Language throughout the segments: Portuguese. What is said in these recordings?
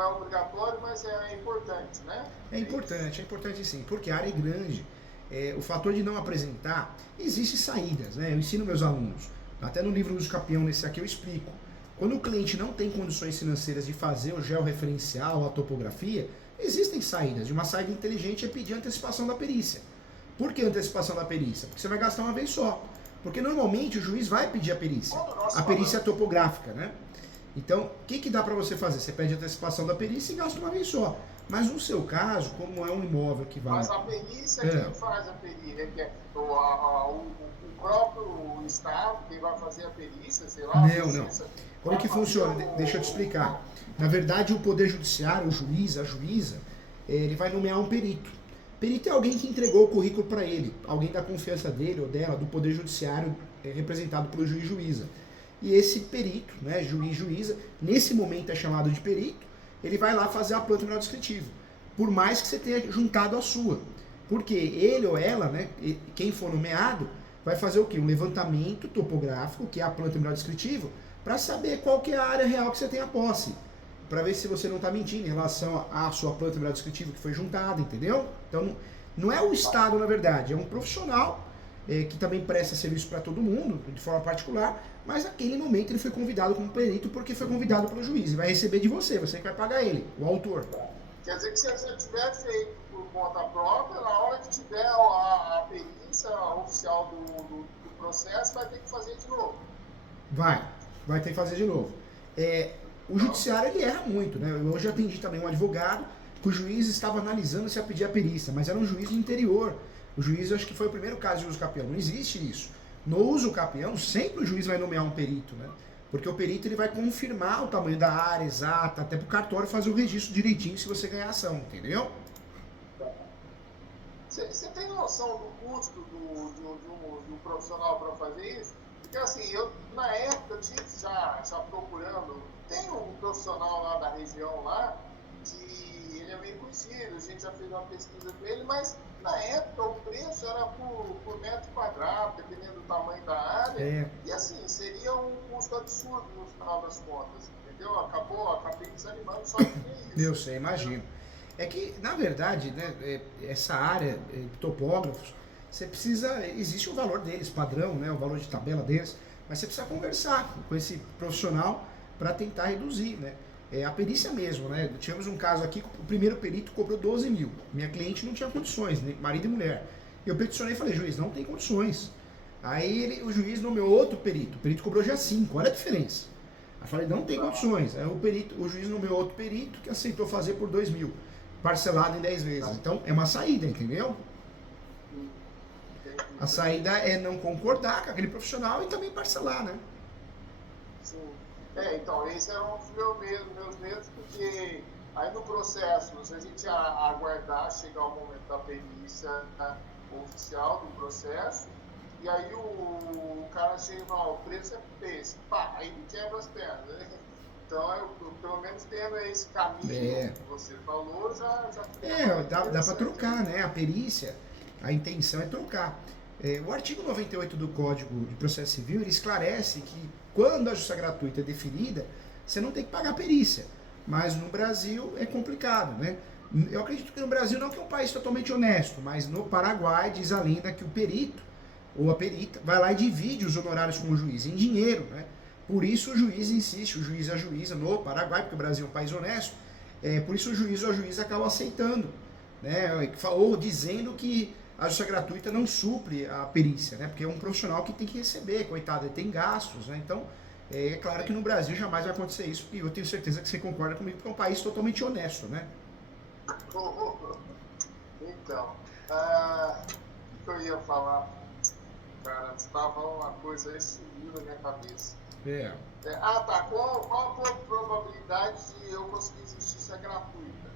não é obrigatório, mas é importante, né? É importante sim, porque a área é grande. O fator de não apresentar, existem saídas, né? Eu ensino meus alunos, até no livro do Campeão, nesse aqui eu explico. Quando o cliente não tem condições financeiras de fazer o georreferencial, a topografia, existem saídas. E uma saída inteligente é pedir antecipação da perícia. Por que antecipação da perícia? Porque você vai gastar uma vez só. Porque normalmente o juiz vai pedir a perícia topográfica, né? Então, o que dá para você fazer? Você pede antecipação da perícia e gasta uma vez só. Mas no seu caso, como é um imóvel que vale... Mas a perícia, quem faz a perícia? Que é o próprio Estado, quem vai fazer a perícia, sei lá... Não. Como que funciona? Deixa eu te explicar. Na verdade, o Poder Judiciário, o juiz, a juíza, ele vai nomear um perito. Perito é alguém que entregou o currículo para ele, alguém da confiança dele ou dela, do Poder Judiciário, representado pelo juiz e juíza. E esse perito, né, juiz e juíza, nesse momento é chamado de perito, ele vai lá fazer a planta mineral descritiva, por mais que você tenha juntado a sua. Porque ele ou ela, né, quem for nomeado, vai fazer o quê? Um levantamento topográfico, que é a planta mineral descritiva, para saber qual que é a área real que você tem a posse. Para ver se você não está mentindo em relação à sua planta mineral descritiva que foi juntada, entendeu? Então, não é o Estado, na verdade, é um profissional que também presta serviço para todo mundo, de forma particular, mas naquele momento ele foi convidado como perito porque foi convidado pelo juiz. E vai receber de você que vai pagar ele, o autor. Quer dizer que se você tiver feito por conta própria, na hora que tiver a perícia oficial do processo, vai ter que fazer de novo. Vai ter que fazer de novo. O judiciário, ele erra muito, né? Eu hoje atendi também um advogado que o juiz estava analisando se ia pedir a perícia, mas era um juiz do interior. O juiz, eu acho que foi o primeiro caso de uso capião. Não existe isso. No uso capião, sempre o juiz vai nomear um perito, né? Porque o perito ele vai confirmar o tamanho da área exata, até para o cartório fazer o registro direitinho se você ganhar ação, entendeu? Você tem noção do custo de um profissional para fazer isso? Porque assim, eu na época eu tive já procurando, tem um profissional lá da região lá, que ele é bem conhecido, a gente já fez uma pesquisa com ele, mas na época o preço era por metro quadrado, dependendo do tamanho da área, e assim, seria um custo absurdo no final das contas, entendeu? Acabei desanimando só de ver isso. Eu sei, imagino. É que, na verdade, né, essa área, topógrafos, você precisa, existe o valor deles, padrão, né, o valor de tabela deles, mas você precisa conversar com esse profissional para tentar reduzir, né? A perícia mesmo, né? Tivemos um caso aqui, o primeiro perito cobrou 12 mil. Minha cliente não tinha condições, né? Marido e mulher. Eu peticionei e falei, juiz, não tem condições. Aí o juiz nomeou outro perito. O perito cobrou já 5, olha a diferença. Aí eu falei, não tem condições. Aí o juiz nomeou outro perito que aceitou fazer por 2 mil, parcelado em 10 vezes. Então é uma saída, entendeu? A saída é não concordar com aquele profissional e também parcelar, né? Sim. Então, esse é um dos meus medos, porque aí no processo, se a gente aguardar chegar o momento da perícia oficial do processo, e aí o cara chega e fala, o preço é esse, pá, aí me quebra as pernas, né? Então, eu pelo menos tendo esse caminho que você falou, já dá para trocar, né? A perícia, a intenção é trocar. O artigo 98 do Código de Processo Civil, ele esclarece que quando a justiça gratuita é deferida, você não tem que pagar a perícia. Mas no Brasil é complicado, né? Eu acredito que no Brasil não que é um país totalmente honesto, mas no Paraguai diz a lenda que o perito ou a perita vai lá e divide os honorários com o juiz em dinheiro, né? Por isso o juiz insiste, o juiz e a juíza no Paraguai, porque o Brasil é um país honesto, por isso o juiz ou a juíza acaba aceitando, né? Ou dizendo que a justiça gratuita não supre a perícia, né? Porque é um profissional que tem que receber, coitado, ele tem gastos, né? Então, é claro que no Brasil jamais vai acontecer isso, e eu tenho certeza que você concorda comigo, porque é um país totalmente honesto, né? Então, o que eu ia falar? Cara, você estava falando uma coisa aí, sumiu na minha cabeça. Qual a probabilidade de eu conseguir justiça gratuita?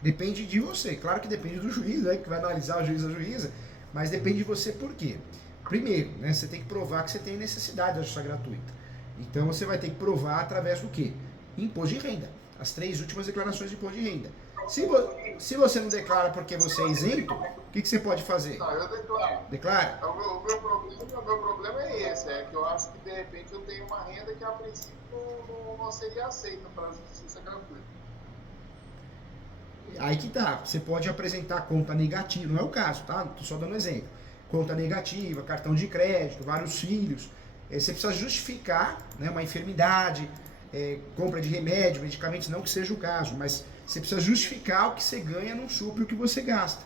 Depende de você, claro que depende do juiz, né, que vai analisar o juiz ou a juíza, mas depende de você por quê? Primeiro, né, você tem que provar que você tem necessidade da justiça gratuita. Então você vai ter que provar através do quê? Imposto de renda. As 3 últimas declarações de imposto de renda. Se você não declara porque você é isento, o que você pode fazer? Não, eu declaro. Declara? O meu problema é esse, é que eu acho que de repente eu tenho uma renda que a princípio não seria aceita para a justiça gratuita. Aí que tá, você pode apresentar conta negativa, não é o caso, tá? Tô só dando exemplo. Conta negativa, cartão de crédito, vários filhos. Você precisa justificar, né, uma enfermidade, compra de remédio, medicamentos, não que seja o caso, mas você precisa justificar o que você ganha não supre o que você gasta,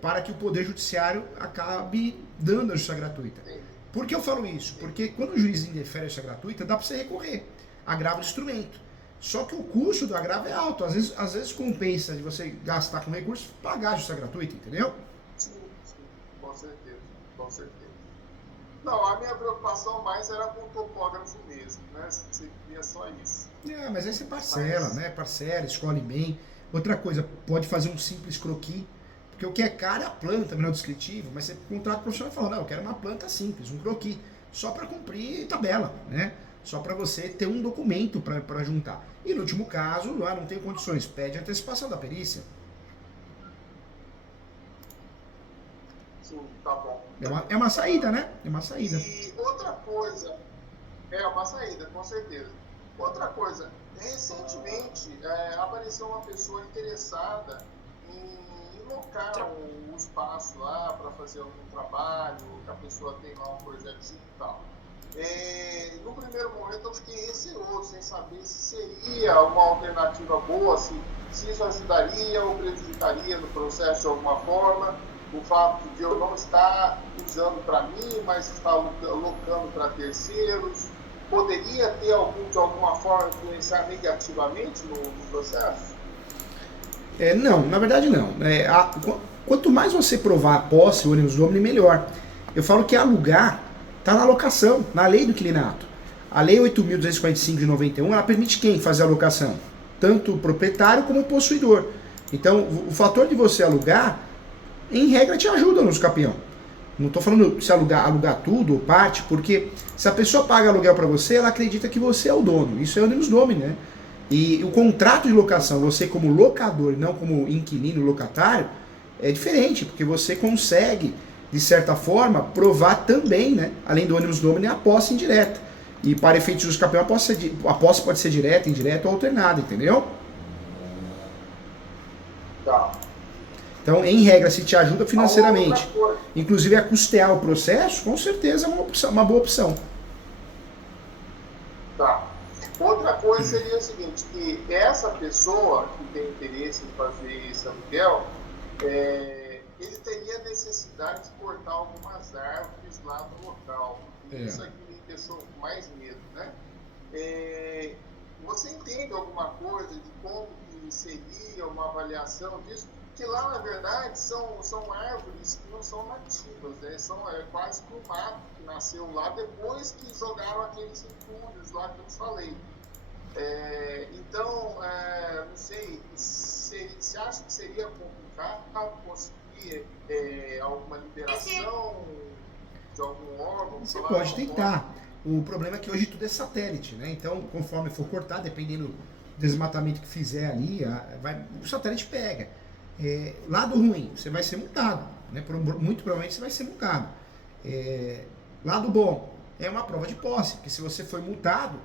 para que o Poder Judiciário acabe dando a justiça gratuita. Por que eu falo isso? Porque quando o juiz indefere a justiça gratuita, dá para você recorrer, agravo de instrumento. Só que o custo do agravo é alto, às vezes compensa de você gastar com recurso, pagar a justiça gratuita, entendeu? Sim, com certeza, com certeza. Não, a minha preocupação mais era com o topógrafo mesmo, né? Seria só isso. Mas aí você parcela, né? Parcela, escolhe bem. Outra coisa, pode fazer um simples croquis, porque o que é caro é a planta, menor descritivo, mas você contrata o profissional e fala, não, eu quero uma planta simples, um croquis, só para cumprir tabela, né? Só para você ter um documento para juntar. E no último caso, lá não tem condições, pede antecipação da perícia. Sim, tá bom. É uma saída, né? É uma saída. E outra coisa, é uma saída, com certeza. Outra coisa, recentemente apareceu uma pessoa interessada em locar um espaço lá para fazer algum trabalho, que a pessoa tem lá um projetinho e tal. No primeiro momento eu fiquei receoso, sem saber se seria uma alternativa boa, se isso ajudaria ou prejudicaria no processo de alguma forma. O fato de eu não estar usando para mim, mas estar locando para terceiros, poderia ter de alguma forma influenciar negativamente no processo? Não, na verdade não. Quanto mais você provar a posse, o ônibus domini, melhor. Eu falo que alugar está na locação, na lei do inquilinato. A lei 8.245 de 91, ela permite quem fazer a locação? Tanto o proprietário como o possuidor. Então, o fator de você alugar, em regra, te ajuda nos campeão. Não estou falando se alugar tudo ou parte, porque se a pessoa paga aluguel para você, ela acredita que você é o dono. Isso é ônibus domini, né? E o contrato de locação, você como locador e não como inquilino locatário, é diferente, porque você consegue, de certa forma, provar também, né, além do ônibus domini, a posse indireta. E para efeitos de campeão, a posse pode ser direta, indireta ou alternada, entendeu? Tá. Então, em regra, se te ajuda financeiramente, inclusive a custear o processo, com certeza é uma boa opção. Tá. Outra coisa seria o seguinte, que essa pessoa que tem interesse em fazer esse aluguel, ele teria necessidade de cortar algumas árvores lá no local. Isso aqui me deixou com mais medo, né? Você entende alguma coisa de como que seria uma avaliação disso? Que lá, na verdade, são árvores que não são nativas, né? É quase que um mato que nasceu lá depois que jogaram aqueles entulhos lá que eu te falei. Então, não sei, você acha que seria complicado conseguir alguma liberação de algum órgão? Você pode tentar. O problema é que hoje tudo é satélite, né? Então, conforme for cortar, dependendo do desmatamento que fizer ali, o satélite pega. Lado ruim, você vai ser multado, né? Muito provavelmente você vai ser multado. Lado bom, é uma prova de posse, porque se você foi multado,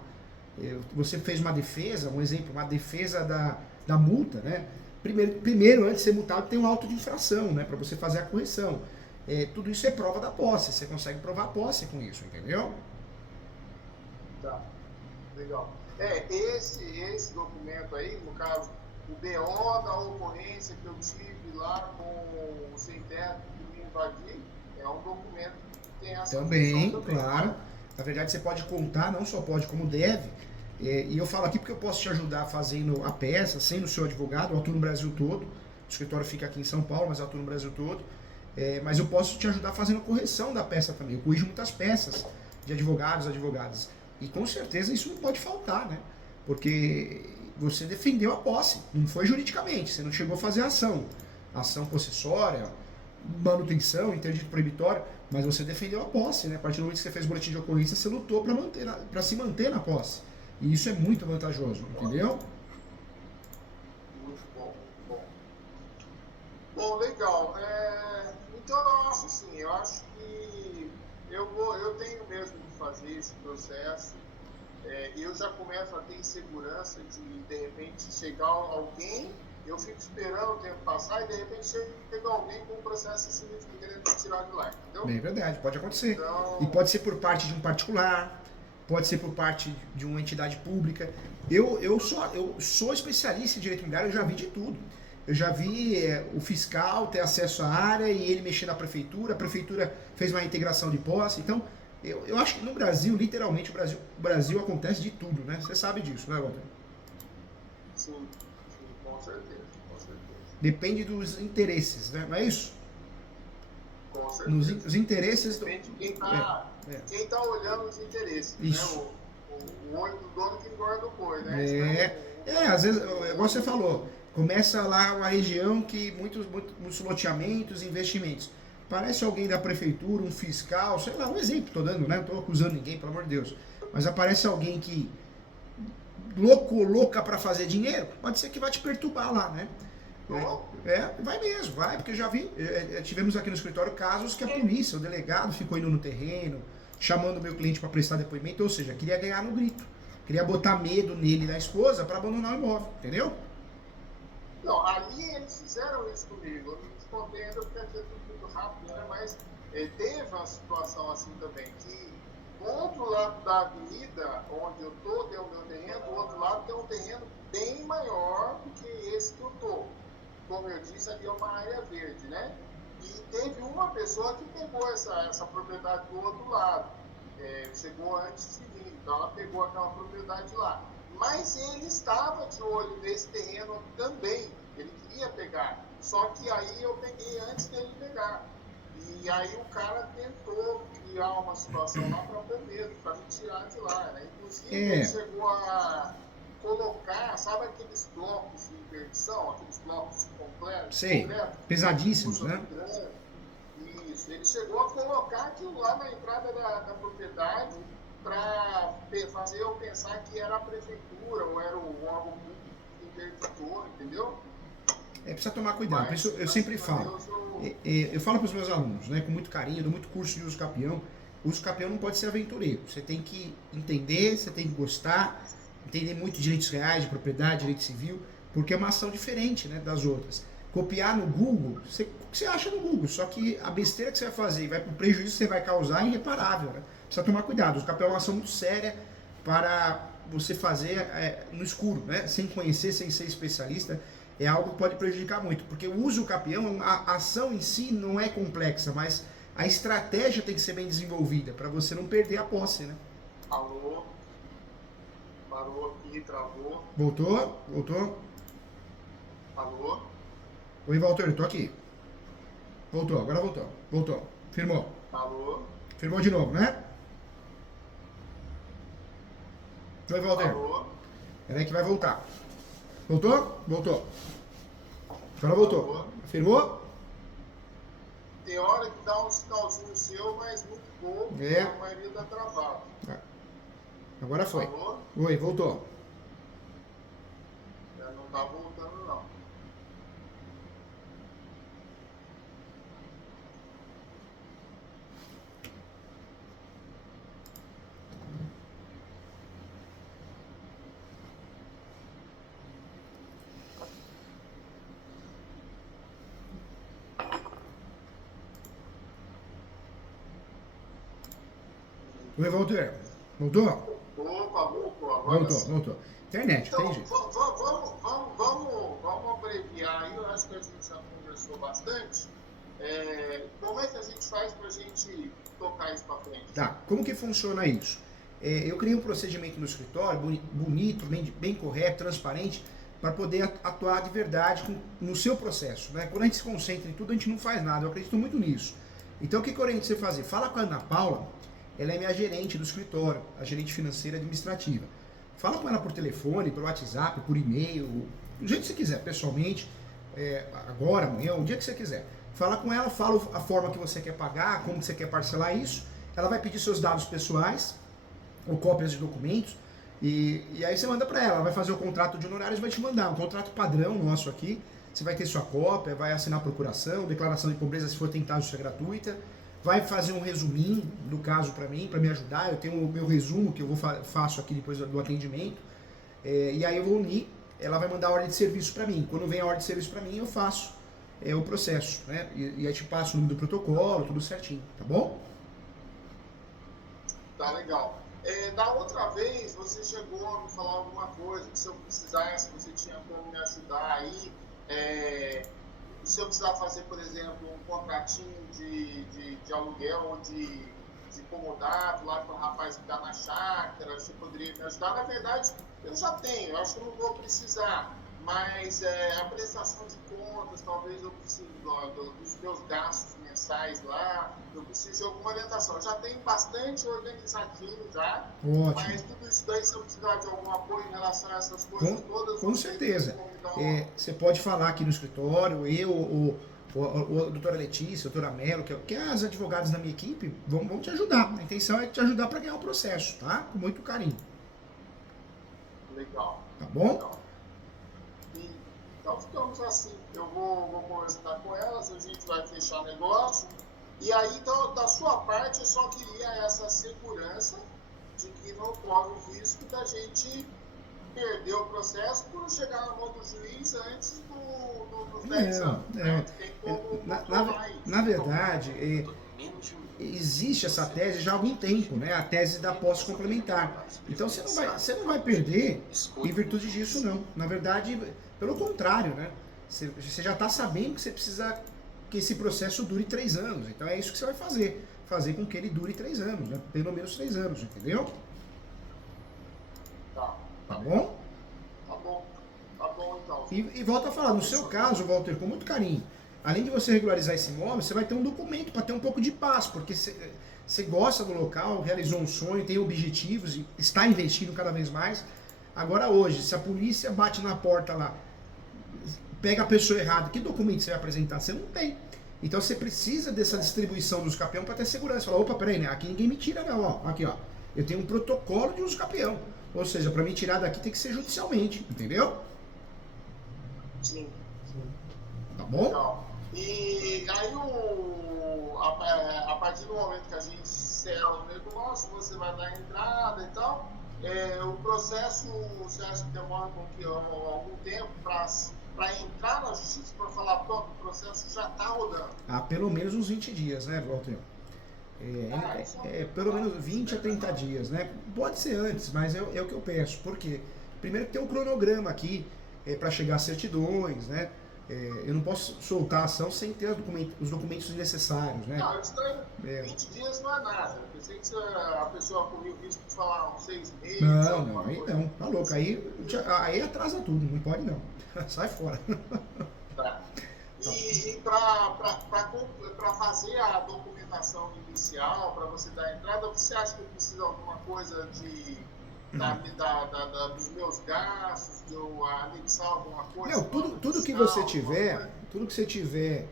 você fez uma defesa, um exemplo, uma defesa da multa, né? Primeiro, antes de ser multado, tem um auto de infração, né? Para você fazer a correção. Tudo isso é prova da posse, você consegue provar a posse com isso, entendeu? Tá, legal. Esse documento aí, no caso, o BO da ocorrência que eu tive lá com o sem teto que me invadiu, é um documento que tem essa também, claro. Na verdade, você pode contar, não só pode, como deve. E eu falo aqui porque eu posso te ajudar fazendo a peça, sendo seu advogado, eu atuo no Brasil todo. O escritório fica aqui em São Paulo, mas eu atuo no Brasil todo. Mas eu posso te ajudar fazendo correção da peça também. Eu corrijo muitas peças de advogadas. E com certeza isso não pode faltar, né? Porque você defendeu a posse, não foi juridicamente, você não chegou a fazer ação possessória, manutenção, interdito proibitório, mas você defendeu a posse, né? A partir do momento que você fez boletim de ocorrência, você lutou para se manter na posse. E isso é muito vantajoso, entendeu? Muito bom, muito bom. Bom, legal. Então eu acho que eu tenho mesmo que fazer esse processo. Eu já começo a ter insegurança de repente chegar alguém eu fico esperando o tempo passar e de repente chega alguém com um processo assim querendo me tirar de lá, entendeu? É verdade, pode acontecer. Então, E pode ser por parte de um particular, pode ser por parte de uma entidade pública. Eu sou especialista em direito imobiliário, eu já vi de tudo. Eu já vi o fiscal ter acesso à área e ele mexer na prefeitura, a prefeitura fez uma integração de posse. Então, eu acho que no Brasil, literalmente, o Brasil acontece de tudo, né? Você sabe disso, né, Walter? sim, com certeza, com certeza. Depende dos interesses, né? Não é isso? Com certeza. Os interesses... Depende de quem tá olhando os interesses, isso. né? O olho do dono que engorda o boi, né? Às vezes, igual você falou, começa lá uma região que muitos loteamentos, investimentos. Parece alguém da prefeitura, um fiscal, sei lá, um exemplo tô dando, né? Não tô acusando ninguém, pelo amor de Deus. Mas aparece alguém que louca para fazer dinheiro, pode ser que vai te perturbar lá, né? Vai mesmo, vai, porque eu já vi, tivemos aqui no escritório casos que a polícia, o delegado ficou indo no terreno, chamando o meu cliente para prestar depoimento, ou seja, queria ganhar no grito, queria botar medo nele e na esposa para abandonar o imóvel, entendeu? Não, ali eles fizeram isso comigo, eu não te contei ainda porque é tudo muito rápido, né? Mas teve uma situação assim também, que do outro lado da avenida, onde eu tô, tem o meu terreno, do outro lado tem um terreno bem maior do que esse que eu tô. Como eu disse, ali é uma área verde, né? E teve uma pessoa que pegou essa propriedade do outro lado. Chegou antes de mim, então ela pegou aquela propriedade lá. Mas ele estava de olho nesse terreno também, ele queria pegar. Só que aí eu peguei antes dele pegar. E aí o cara tentou criar uma situação lá para ter medo, para me tirar de lá, né? Inclusive ele chegou a colocar, sabe aqueles blocos de interdição, aqueles blocos completos? Sei, pesadíssimos, né? Isso, ele chegou a colocar aquilo lá na entrada da propriedade para fazer eu pensar que era a prefeitura ou era o órgão público interditor, entendeu? Precisa tomar cuidado, mas, eu sempre falo. Eu falo para os meus alunos, né, com muito carinho, eu dou muito curso de uso capião. O uso capião não pode ser aventureiro. Você tem que entender, você tem que gostar, entender muito de direitos reais, de propriedade, direito civil, porque é uma ação diferente, né, das outras. Copiar no Google, o que você acha no Google, só que a besteira que você vai fazer e vai para o prejuízo que você vai causar é irreparável, né? Precisa tomar cuidado. O uso capião é uma ação muito séria para você fazer no escuro, né? Sem conhecer, sem ser especialista, é algo que pode prejudicar muito, porque o uso capião, a ação em si não é complexa, mas a estratégia tem que ser bem desenvolvida para você não perder a posse, né? Alô? Parou aqui, travou. Voltou? Alô? Oi, Walter, eu tô aqui. Voltou, agora voltou. Firmou. Alô? Firmou de novo, né? Oi, Walter. Alô? Peraí que vai voltar. Voltou. Agora voltou. Alô? Firmou? Tem hora que dá um sinalzinho seu, mas muito pouco, a maioria tá travado. Agora foi. Alô? Oi, voltou. Não tá voltando, não. Oi, Walter. Voltou? Opa, Voltou. Internet, então, tem jeito. Vamos abreviar aí, eu acho que a gente já conversou bastante. Como é que a gente faz para a gente tocar isso para frente? Tá, como que funciona isso? Eu criei um procedimento no escritório, bonito, bem correto, transparente, para poder atuar de verdade no seu processo, né? Quando a gente se concentra em tudo, a gente não faz nada, eu acredito muito nisso. Então o que eu oriento você fazer? Fala com a Ana Paula, ela é minha gerente do escritório, a gerente financeira administrativa. Fala com ela por telefone, por WhatsApp, por e-mail, do jeito que você quiser, pessoalmente, agora, amanhã, o dia que você quiser. Fala com ela, fala a forma que você quer pagar, como que você quer parcelar isso. Ela vai pedir seus dados pessoais, ou cópias de documentos, e aí você manda para ela vai fazer o contrato de honorários, vai te mandar um contrato padrão nosso aqui, você vai ter sua cópia, vai assinar a procuração, declaração de pobreza se for tentado, isso é gratuita, vai fazer um resuminho do caso para mim, para me ajudar, eu tenho o meu resumo que eu faço aqui depois do atendimento, e aí eu vou unir ela vai mandar a ordem de serviço para mim. Quando vem a ordem de serviço para mim, eu faço o processo, né? E aí te passo o número do protocolo, tudo certinho, tá bom? Tá legal. Da outra vez, você chegou a me falar alguma coisa, que se eu precisasse, você tinha como me ajudar aí. Se eu precisar fazer, por exemplo, um contratinho de aluguel ou de comodato lá para o rapaz que está na chácara, você poderia me ajudar? Na verdade, eu já tenho, eu acho que eu não vou precisar, mas a prestação de contas, talvez eu precise dos meus gastos mensais lá, eu preciso de alguma orientação. Eu já tenho bastante organizadinho já. Ótimo. Mas tudo isso daí, se eu precisar de algum apoio em relação a essas coisas todas... Com certeza. Você pode falar aqui no escritório, a doutora Letícia, a doutora Mello, que é as advogadas da minha equipe, vão te ajudar. A intenção é te ajudar para ganhar o processo, tá? Com muito carinho. Legal. Tá bom? Legal. Então ficamos assim. Eu vou conversar com elas, a gente vai fechar negócio. E aí, então, da sua parte, eu só queria essa segurança de que não corre o risco da gente perder o processo por chegar na mão do juiz antes dos 10 anos. Tem como na verdade, existe essa tese já há algum tempo, né? A tese da posse complementar. Então você não vai perder em virtude disso, não. Na verdade, pelo contrário, né? Você já está sabendo que você precisa que esse processo dure 3 anos. Então é isso que você vai fazer. Fazer com que ele dure 3 anos, né? Pelo menos 3 anos, entendeu? Tá bom? Tá bom então. E volto a falar, no seu caso, Walter, com muito carinho, além de você regularizar esse imóvel, você vai ter um documento para ter um pouco de paz, porque você gosta do local, realizou um sonho, tem objetivos e está investindo cada vez mais. Agora hoje, se a polícia bate na porta lá, pega a pessoa errada, que documento você vai apresentar? Você não tem. Então você precisa dessa distribuição do uso capião para ter segurança. Fala, opa, peraí, né? Aqui ninguém me tira não, ó. Aqui, ó. Eu tenho um protocolo de uso capião. Ou seja, para me tirar daqui tem que ser judicialmente, entendeu? Sim. Tá bom? Legal. E aí, a partir do momento que a gente encerra o negócio, você vai dar a entrada e tal, o processo, você acha que demora algum tempo para entrar na justiça, para falar, pronto, o processo já está rodando? Pelo menos uns 20 dias, né, Walter? Pelo menos 20 a 30 dias, né? Pode ser antes, mas é o que eu peço. Por quê? Primeiro que tem um cronograma aqui para chegar às certidões, né? Eu não posso soltar a ação sem ter os documentos necessários, né? Não, 20 dias não é nada. Eu pensei que a pessoa corria o risco de falar uns 6 meses. Não, aí não, tá louco. Aí atrasa tudo, não pode não. Sai fora. Tá. E para fazer a documentação inicial, para você dar a entrada, você acha que eu preciso de alguma coisa dos meus gastos, de eu anexar alguma coisa? Não, tudo que você tiver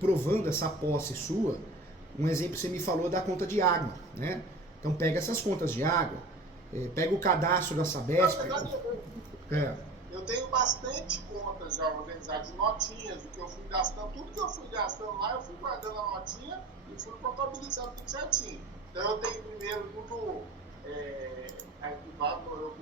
provando essa posse sua, um exemplo você me falou da conta de água, né? Então pega essas contas de água, pega o cadastro da Sabesp. Eu tenho bastante contas já organizadas, de notinhas, do que eu fui gastando, tudo que eu fui gastando lá, eu fui guardando a notinha e fui contabilizando tudo certinho. Então eu tenho primeiro tudo arquivado, eu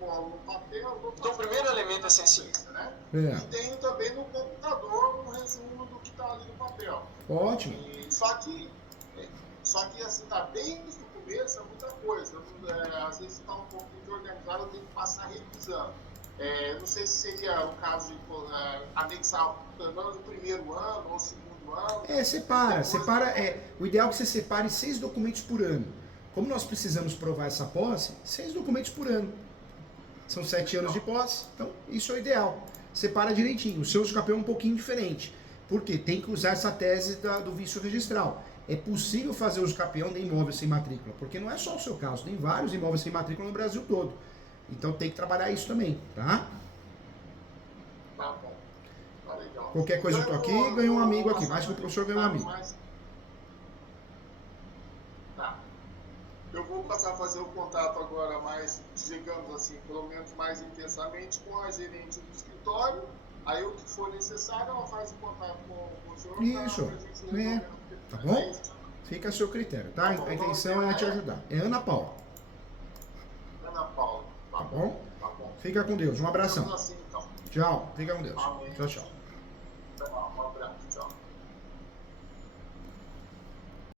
colo no papel. Então o primeiro elemento é essencial, né? E tenho também no computador um resumo do que está ali no papel. Ótimo. Só que assim, tá bem no começo, é muita coisa. Às vezes está um pouquinho desorganizado, eu tenho que passar revisando. Não sei se seria o caso de anexar pelo menos o primeiro ano ou o segundo ano. Separa. O ideal é que você separe 6 documentos por ano. Como nós precisamos provar essa posse, 6 documentos por ano. São 7 anos de posse, então isso é o ideal. Separa direitinho. O seu uso capião é um pouquinho diferente. Por quê? Tem que usar essa tese do vício registral. É possível fazer uso capião de imóvel sem matrícula, porque não é só o seu caso, tem vários imóveis sem matrícula no Brasil todo. Então tem que trabalhar isso também, tá? Tá bom. Tá legal. Qualquer coisa eu tô aqui, ganho um amigo aqui. Mais que o professor ganha um amigo. Tá. Eu vou passar a fazer o contato agora mais, digamos assim, pelo menos mais intensamente com a gerente do escritório. Aí o que for necessário, ela faz o contato com o senhor. Isso. Tá bom? Fica a seu critério, tá? A intenção é te ajudar. É Ana Paula. Ana Paula. Tá bom? Tá bom. Fica com Deus. Um abração. Assim, então. Tchau. Fica com Deus. Amém. Tchau, tchau. Tá bom.